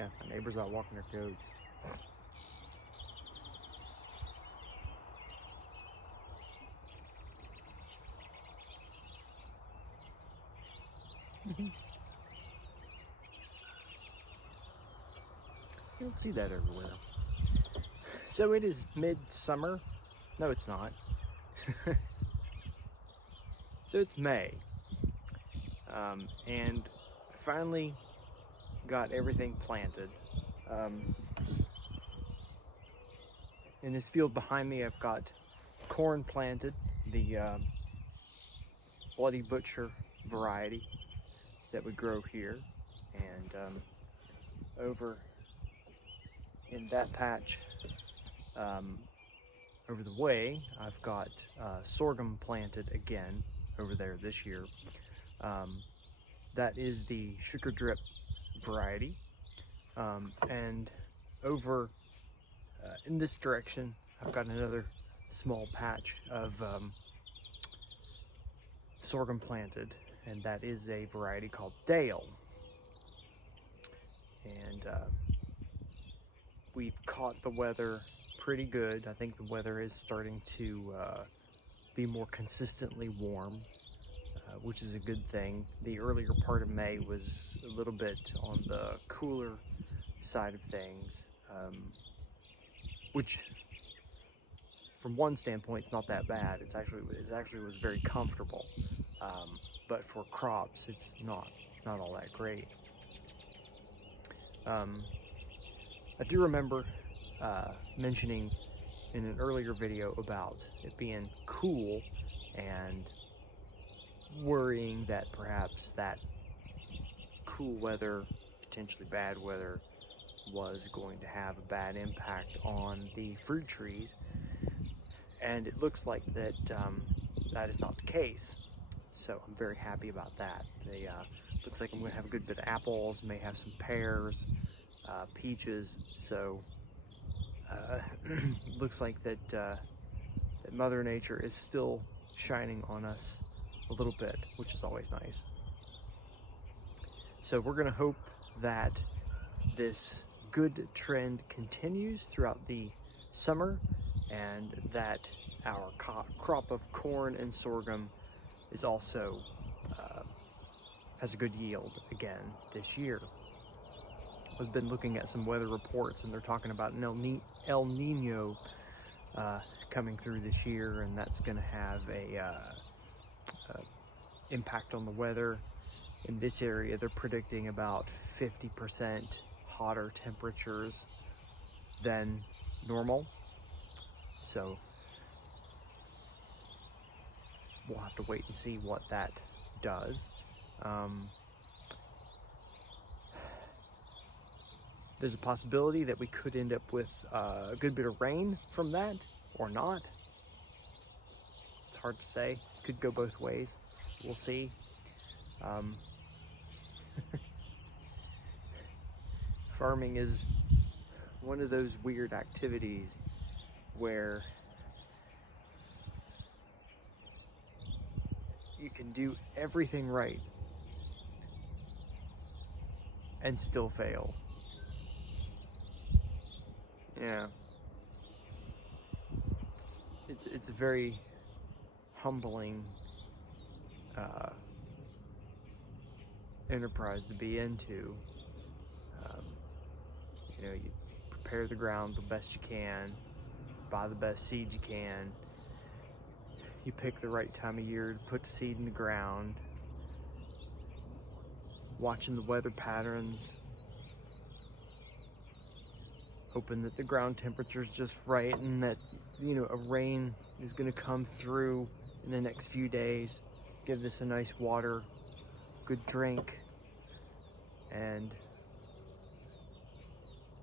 Yeah, my neighbor's out walking their goats. You don't see that everywhere. So it is midsummer. No, it's not. So it's May. And I finally got everything planted. In this field behind me, I've got corn planted, the Bloody Butcher variety that we grow here. And over in that patch, over the way, I've got sorghum planted again over there this year. That is the Sugar Drip variety. And over in this direction, I've got another small patch of sorghum planted, and that is a variety called Dale. And we've caught the weather pretty good. I think the weather is starting to be more consistently warm, which is a good thing. The earlier part of May was a little bit on the cooler side of things, which from one standpoint it's not that bad. It actually was very comfortable, but for crops it's not all that great. I do remember mentioning in an earlier video about it being cool and worrying that perhaps that cool weather, potentially bad weather, was going to have a bad impact on the fruit trees. And it looks like that that is not the case. So I'm very happy about that. They looks like I'm going to have a good bit of apples, may have some pears, peaches. So looks like that that Mother Nature is still shining on us a little bit, which is always nice. So we're going to hope that this good trend continues throughout the summer, and that our crop of corn and sorghum is also has a good yield again this year. I've been looking at some weather reports, and they're talking about an El Nino coming through this year, and that's going to have a impact on the weather. In this area, they're predicting about 50% hotter temperatures than normal. So we'll have to wait and see what that does. There's a possibility that we could end up with a good bit of rain from that, or not. It's hard to say. Could go both ways. We'll see. Farming is one of those weird activities where you can do everything right and still fail. Yeah. It's a very humbling enterprise to be into. You know, you prepare the ground the best you can, buy the best seed you can, you pick the right time of year to put the seed in the ground, watching the weather patterns, hoping that the ground temperature is just right, and that, you know, a rain is going to come through in the next few days, give this a nice water, good drink, and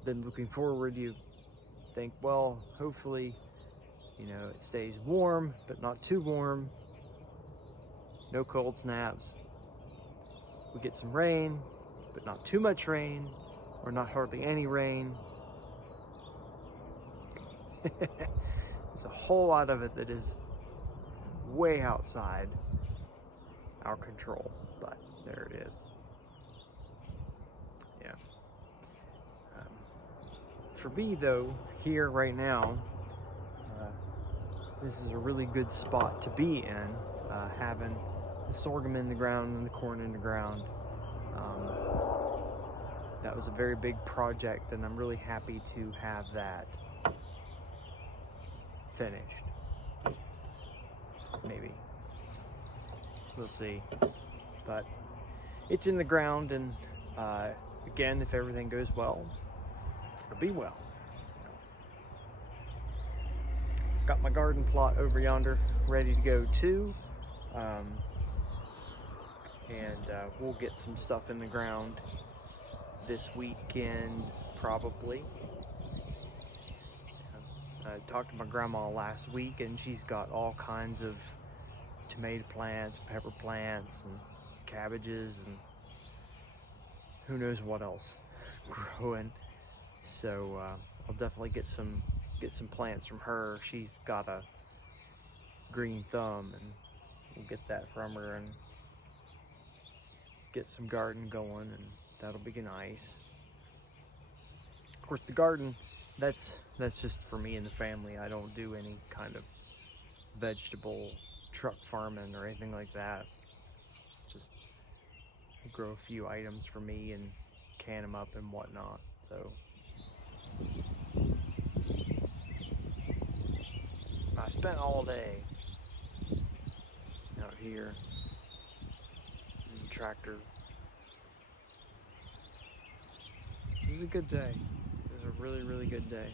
then looking forward, you think, well, hopefully, you know, it stays warm, but not too warm, no cold snaps, we get some rain, but not too much rain, or not hardly any rain. There's a whole lot of it that is way outside our control, but there it is. Yeah. For me though, here right now, this is a really good spot to be in, having the sorghum in the ground and the corn in the ground. That was a very big project, and I'm really happy to have that finished. Maybe. We'll see. But it's in the ground, and again, if everything goes well, it'll be well. Got my garden plot over yonder ready to go too. And we'll get some stuff in the ground this weekend, probably. I talked to my grandma last week, and she's got all kinds of tomato plants, pepper plants, and cabbages, and who knows what else growing. So I'll definitely get some plants from her. She's got a green thumb, and we'll get that from her and get some garden going, and that'll be nice. Of course, the garden, that's just for me and the family. I don't do any kind of vegetable truck farming or anything like that. Just grow a few items for me and can them up and whatnot. So I spent all day out here in the tractor. It was a good day. It was a really, really good day.